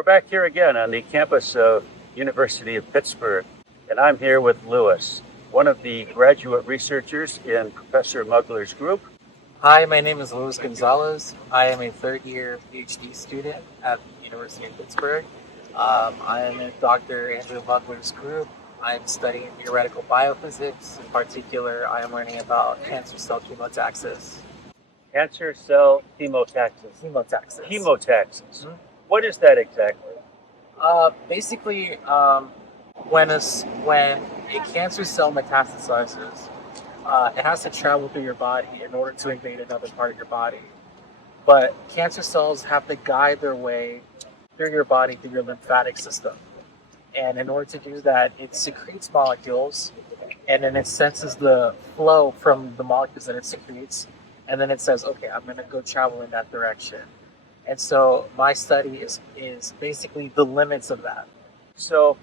We're back here again on the campus of University of Pittsburgh, and I'm here with Louis, one of the graduate researchers in Professor Mugler's group. Hi, my name is Louis González. I am a third-year PhD student at the University of Pittsburgh. I am in Dr. Andrew Mugler's group. I'm studying theoretical biophysics. In particular, I am learning about cancer cell chemotaxis. Cancer cell chemotaxis. Chemotaxis. Chemotaxis. Mm-hmm. What is that exactly? Basically, when a cancer cell metastasizes, it has to travel through your body in order to invade another part of your body. But cancer cells have to guide their way through your body, through your lymphatic system. And in order to do that, it secretes molecules, and then it senses the flow from the molecules that it secretes, and then it says, okay, I'm going to go travel in that direction. And so my study is basically the limits of that. So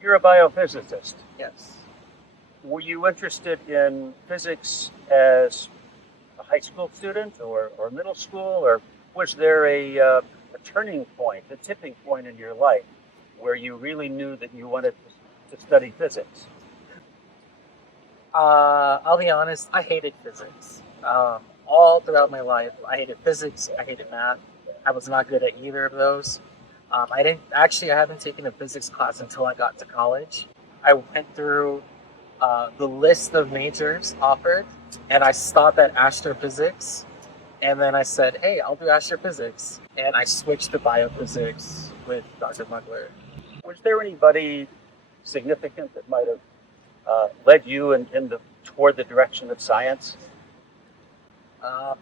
you're a biophysicist. Yes. Were you interested in physics as a high school student or middle school, or was there a turning point, a tipping point in your life where you really knew that you wanted to study physics? I'll be honest, I hated physics. All throughout my life, I hated physics, I hated math. I was not good at either of those. I haven't taken a physics class until I got to college. I went through the list of majors offered, and I stopped at astrophysics, and then I said, hey, I'll do astrophysics, and I switched to biophysics with Dr. Mugler. Was there anybody significant that might have led you toward the direction of science?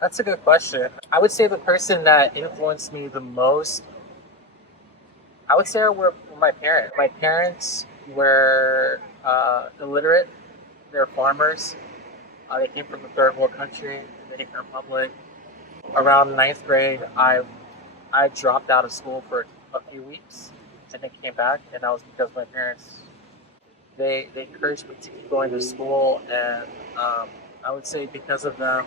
That's a good question. I would say the person that influenced me the most, I would say, were my parents. My parents were illiterate. They're farmers. They came from a third world country, Dominican Republic. Around ninth grade, I dropped out of school for a few weeks and then came back, and that was because my parents, they encouraged me to keep going to school, and I would say because of them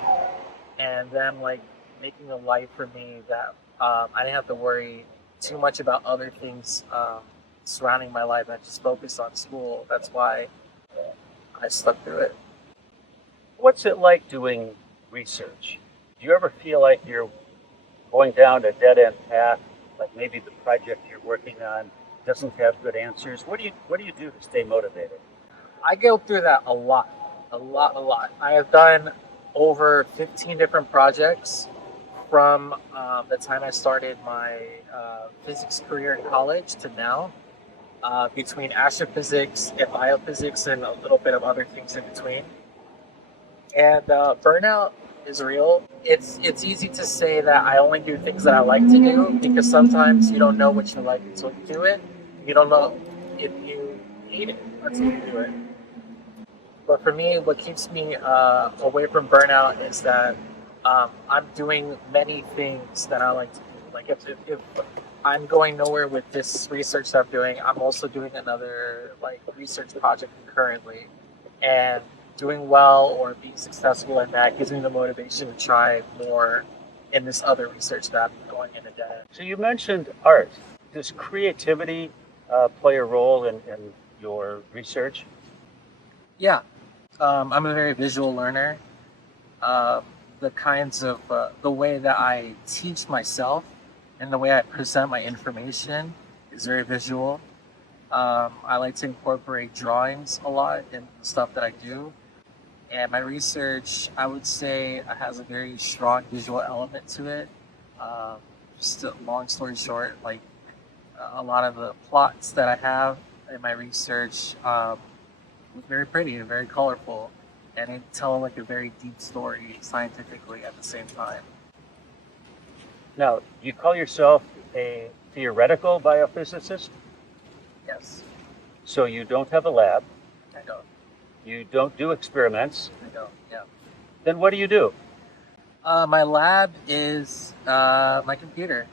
and them like making a life for me that I didn't have to worry too much about other things surrounding my life. I just focused on school. That's why I stuck through it. What's it like doing research? Do you ever feel like you're going down a dead-end path, like maybe the project you're working on doesn't have good answers? What do you do to stay motivated? I go through that a lot. I have done over 15 different projects from the time I started my physics career in college to now, between astrophysics and biophysics and a little bit of other things in between. And burnout is real. It's easy to say that I only do things that I like to do, because sometimes you don't know what you like until you do it. You don't know if you hate it until you do it. But for me, what keeps me away from burnout is that I'm doing many things that I like to do. Like if I'm going nowhere with this research that I'm doing, I'm also doing another research project currently, and doing well or being successful in that gives me the motivation to try more in this other research that I'm going in a day. So you mentioned art. Does creativity play a role in your research? Yeah, I'm a very visual learner. The way that I teach myself and the way I present my information is very visual. I like to incorporate drawings a lot in the stuff that I do. And my research, I would say, has a very strong visual element to it. Just a long story short, a lot of the plots that I have in my research was very pretty and very colorful, and it tell a very deep story scientifically at the same time. Now, you call yourself a theoretical biophysicist? Yes. So you don't have a lab? I don't. You don't do experiments? I don't, yeah. Then what do you do? My lab is my computer.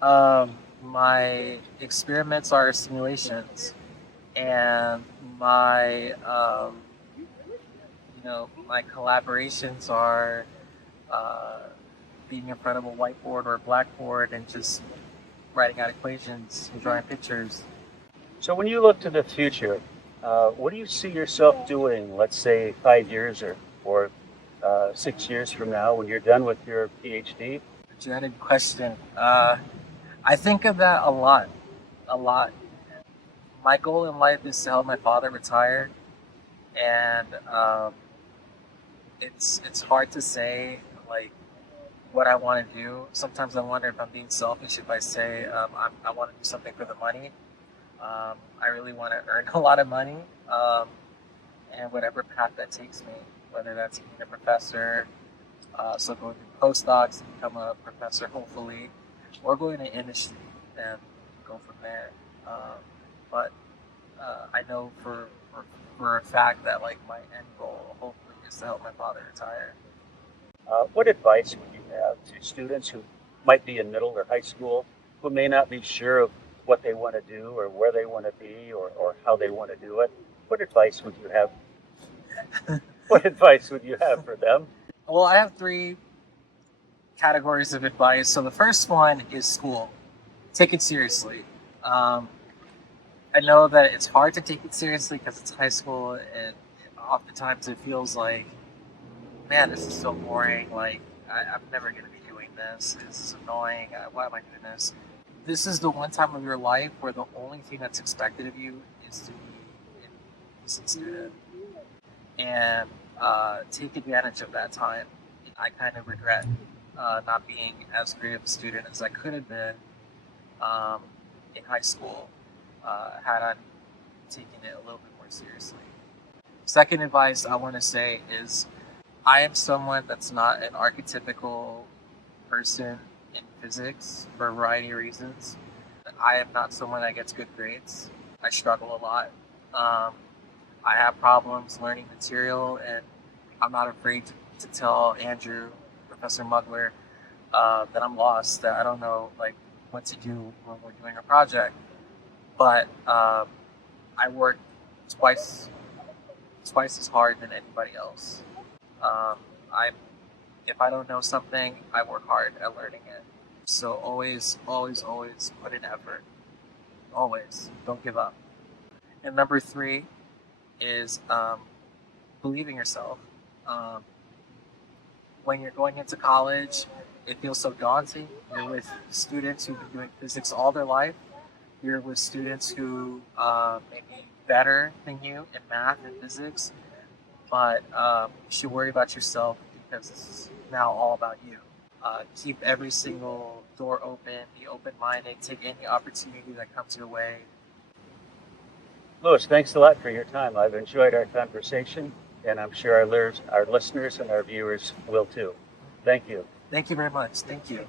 My experiments are simulations, and my my collaborations are being in front of a whiteboard or a blackboard and just writing out equations and drawing pictures. So when you look to the future, what do you see yourself doing, let's say 5 years or 6 years from now when you're done with your PhD? Dreaded question. I think of that a lot, a lot. My goal in life is to help my father retire, and it's hard to say like what I want to do. Sometimes I wonder if I'm being selfish if I say I want to do something for the money. I really want to earn a lot of money, and whatever path that takes me, whether that's being a professor, so going through postdocs to become a professor, hopefully, or going to industry and go from there. But I know for a fact that like my end goal, hopefully, is to help my father retire. What advice would you have to students who might be in middle or high school who may not be sure of what they want to do or where they want to be or how they want to do it? What advice would you have? What advice would you have for them? Well, I have three categories of advice. So the first one is school. Take it seriously. I know that it's hard to take it seriously because it's high school, and oftentimes it feels like, man, this is so boring. Like, I'm never going to be doing this. This is annoying. Why am I doing this? This is the one time of your life where the only thing that's expected of you is to be a decent student. And take advantage of that time. I kind of regret not being as great of a student as I could have been in high school had I taken it a little bit more seriously. Second advice I want to say is I am someone that's not an archetypical person in physics for a variety of reasons. I am not someone that gets good grades. I struggle a lot. I have problems learning material, and I'm not afraid to tell Andrew, Professor Mugler, that I'm lost, that I don't know like what to do when we're doing a project. But I work twice as hard than anybody else. If I don't know something, I work hard at learning it. So always put in effort. Always, don't give up. And number three is believe in yourself. When you're going into college, it feels so daunting. You're with students who've been doing physics all their life. You're with students who may be better than you in math and physics, but you should worry about yourself because this is now all about you. Keep every single door open, be open-minded, take any opportunity that comes your way. Louis, thanks a lot for your time. I've enjoyed our conversation, and I'm sure our listeners and our viewers will too. Thank you. Thank you very much. Thank you.